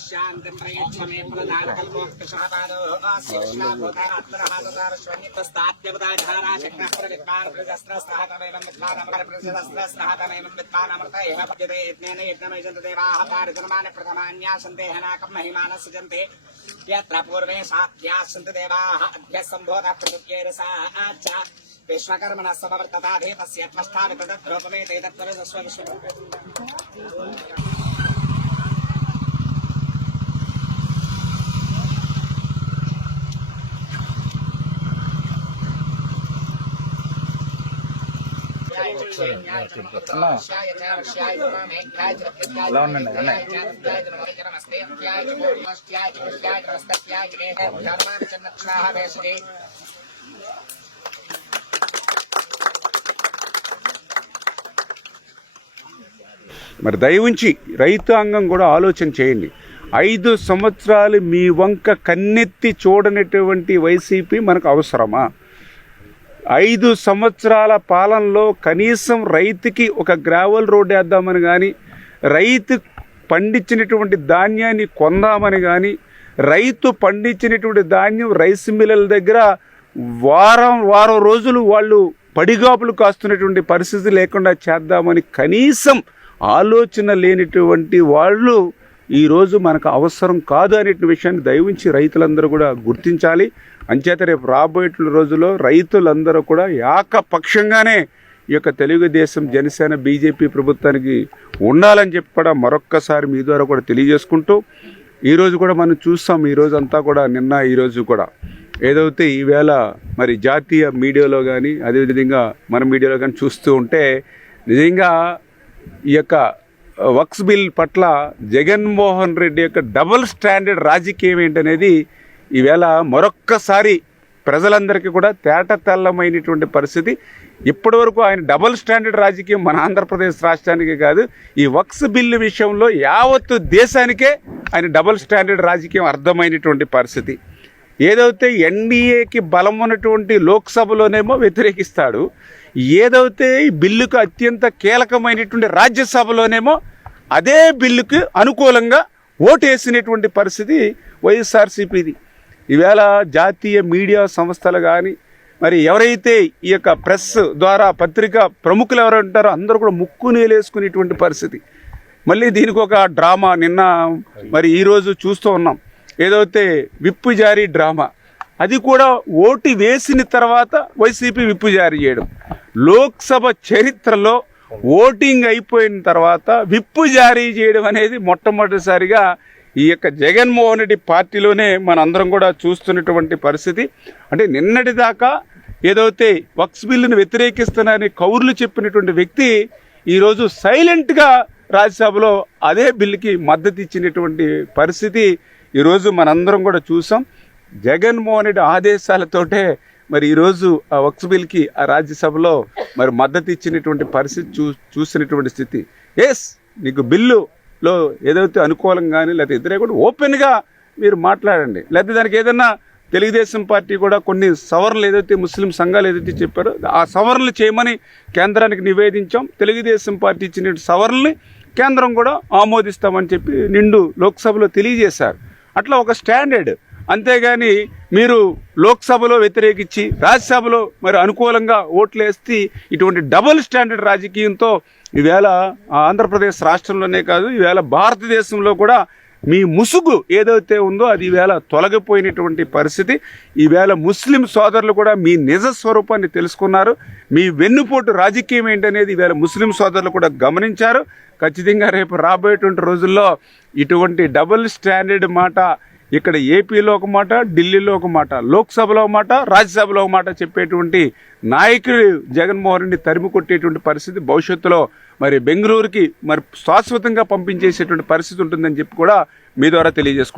शांति प्रयच्छ मे प्रदान कल्पोक्त शहादानो आशीर्षा भूतारात्मनामादार स्वनितस्तात्यवदाधारा शक्तिप्रविद्वान प्रजस्त्रस्ताहतमेनं विद्वानमर प्रजस्त्रस्ताहतमेनं विद्वानमर्तः इह पद्यते यज्ञेन यज्ञमयजन्त देवाः कार्यजन्मानि प्रथमान्या सन्देहनाकं महिमानः सृजन्ते यत्र पूर्वे सात्याः सन्ति देवाः अद्य सम्भोधः प्रकृत्यैरसा आच्च विश्वकर्मणः समवर्तताधे तस्य त्वष्टावितदद्रूपमेते तत्त्वरजस्व మరి దయవుంచి రైతాంగం కూడా ఆలోచన చేయండి. 5 సంవత్సరాలు మీ వంక కన్నెత్తి చూడనటువంటి వైసీపీ మనకు అవసరమా? 5 సంవత్సరాల పాలనలో కనీసం రైతుకి ఒక గ్రావెల్ రోడ్ వేద్దామని కానీ, రైతు పండించినటువంటి ధాన్యాన్ని కొందామని కానీ, రైతు పండించినటువంటి ధాన్యం రైస్ మిల్లల దగ్గర వారం రోజులు వాళ్ళు పడిగాపులు కాస్తున్నటువంటి పరిస్థితి లేకుండా చేద్దామని కనీసం ఆలోచన లేనిటువంటి వాళ్ళు ఈరోజు మనకు అవసరం కాదు అనే విషయాన్ని దయవుంచి రైతులందరూ కూడా గుర్తించాలి. అంచేత రేపు రాబోయే రోజుల్లో రైతులందరూ కూడా ఏకపక్షంగానే ఈ యొక్క తెలుగుదేశం, జనసేన, బీజేపీ ప్రభుత్వానికి ఉండాలని చెప్పి కూడా మరొక్కసారి మీ ద్వారా కూడా తెలియజేసుకుంటూ, ఈరోజు కూడా మనం చూస్తాం, ఈరోజు అంతా కూడా ఈరోజు కూడా ఏదైతే ఈవేళ మరి జాతీయ మీడియాలో కానీ అదేవిధంగా మన మీడియాలో కానీ చూస్తూ ఉంటే నిజంగా ఈ యొక్క వక్స్ బిల్ పట్ల జగన్మోహన్ రెడ్డి యొక్క డబుల్ స్టాండర్డ్ రాజకీయం ఏంటనేది ఈవేళ మరొక్కసారి ప్రజలందరికీ కూడా తేటతెల్లమైనటువంటి పరిస్థితి. ఇప్పటి వరకు ఆయన డబుల్ స్టాండర్డ్ రాజకీయం మన ఆంధ్రప్రదేశ్ రాష్ట్రానికి కాదు, ఈ వక్స్ బిల్లు విషయంలో యావత్తు దేశానికే ఆయన డబుల్ స్టాండర్డ్ రాజకీయం అర్థమైనటువంటి పరిస్థితి. ఏదైతే ఎన్డీఏకి బలం ఉన్నటువంటి లోక్సభలోనేమో వ్యతిరేకిస్తాడు, ఏదైతే ఈ బిల్లుకు అత్యంత కీలకమైనటువంటి రాజ్యసభలోనేమో అదే బిల్లుకు అనుకూలంగా ఓటేసినటువంటి పరిస్థితి వైఎస్ఆర్సీపీది. ఈవేళ జాతీయ మీడియా సంస్థలు కానీ మరి ఎవరైతే ఈ యొక్క ప్రెస్ ద్వారా పత్రికా ప్రముఖులు ఎవరు ఉంటారో అందరూ కూడా ముక్కు నీలేసుకునేటువంటి పరిస్థితి. మళ్ళీ దీనికి ఒక డ్రామా నిన్న మరి ఈరోజు చూస్తూ ఉన్నాం. ఏదైతే విప్పు జారీ డ్రామా, అది కూడా ఓటు వేసిన తర్వాత వైసీపీ విప్పు జారీ చేయడం. లోక్సభ చరిత్రలో ఓటింగ్ అయిపోయిన తర్వాత విప్పు జారీ చేయడం అనేది మొట్టమొదటిసారిగా ఈ యొక్క జగన్మోహన్ రెడ్డి పార్టీలోనే మనందరం కూడా చూస్తున్నటువంటి పరిస్థితి. అంటే నిన్నటి దాకా ఏదైతే వక్స్ బిల్లును వ్యతిరేకిస్తున్నారని కౌర్లు చెప్పినటువంటి వ్యక్తి ఈరోజు సైలెంట్గా రాజ్యసభలో అదే బిల్లుకి మద్దతు ఇచ్చినటువంటి పరిస్థితి ఈరోజు మనందరం కూడా చూసాం. జగన్మోహన్ రెడ్డి ఆదేశాలతోటే మరి ఈరోజు ఆ వక్స్ బిల్కి ఆ రాజ్యసభలో మరి మద్దతు ఇచ్చినటువంటి పరిస్థితి చూసినటువంటి స్థితి. ఎస్, నీకు బిల్లులో ఏదైతే అనుకూలం కానీ లేకపోతే వ్యతిరేకం ఓపెన్గా మీరు మాట్లాడండి. లేకపోతే దానికి ఏదన్నా తెలుగుదేశం పార్టీ కూడా కొన్ని సవరణలు ఏదైతే ముస్లిం సంఘాలు ఏదైతే చెప్పారో ఆ సవరణలు చేయమని కేంద్రానికి నివేదించాం. తెలుగుదేశం పార్టీ ఇచ్చిన సవరణల్ని కేంద్రం కూడా ఆమోదిస్తామని చెప్పి నిండు లోక్సభలో తెలియజేశారు. అట్లా ఒక స్టాండర్డ్ అంతేగాని మీరు లోక్సభలో వ్యతిరేకించి రాజ్యసభలో మరి అనుకూలంగా ఓట్లు వేస్తే ఇటువంటి డబుల్ స్టాండర్డ్ రాజకీయంతో ఈవేళ ఆంధ్రప్రదేశ్ రాష్ట్రంలోనే కాదు, ఈవేళ భారతదేశంలో కూడా మీ ముసుగు ఏదైతే ఉందో అది ఈవేళ తొలగిపోయినటువంటి పరిస్థితి. ఈవేళ ముస్లిం సోదరులు కూడా మీ నిజ స్వరూపాన్ని తెలుసుకున్నారు. మీ వెన్నుపోటు రాజకీయం ఏంటనేది ఈవేళ ముస్లిం సోదరులు కూడా గమనించారు. ఖచ్చితంగా రేపు రాబోయేటువంటి రోజుల్లో ఇటువంటి డబుల్ స్టాండర్డ్ మాట ఇక్కడ ఏపీలో ఒక మాట, ఢిల్లీలో ఒక మాట, లోక్సభలో ఒక మాట, రాజ్యసభలో ఒక మాట చెప్పేటువంటి నాయకుడు జగన్మోహన్ రెడ్డి తరిమి కొట్టేటువంటి పరిస్థితి భవిష్యత్తులో మరి బెంగళూరుకి మరి శాశ్వతంగా పంపించేసేటువంటి పరిస్థితి ఉంటుందని చెప్పి కూడా మీ ద్వారా తెలియజేసుకుంటున్నాను.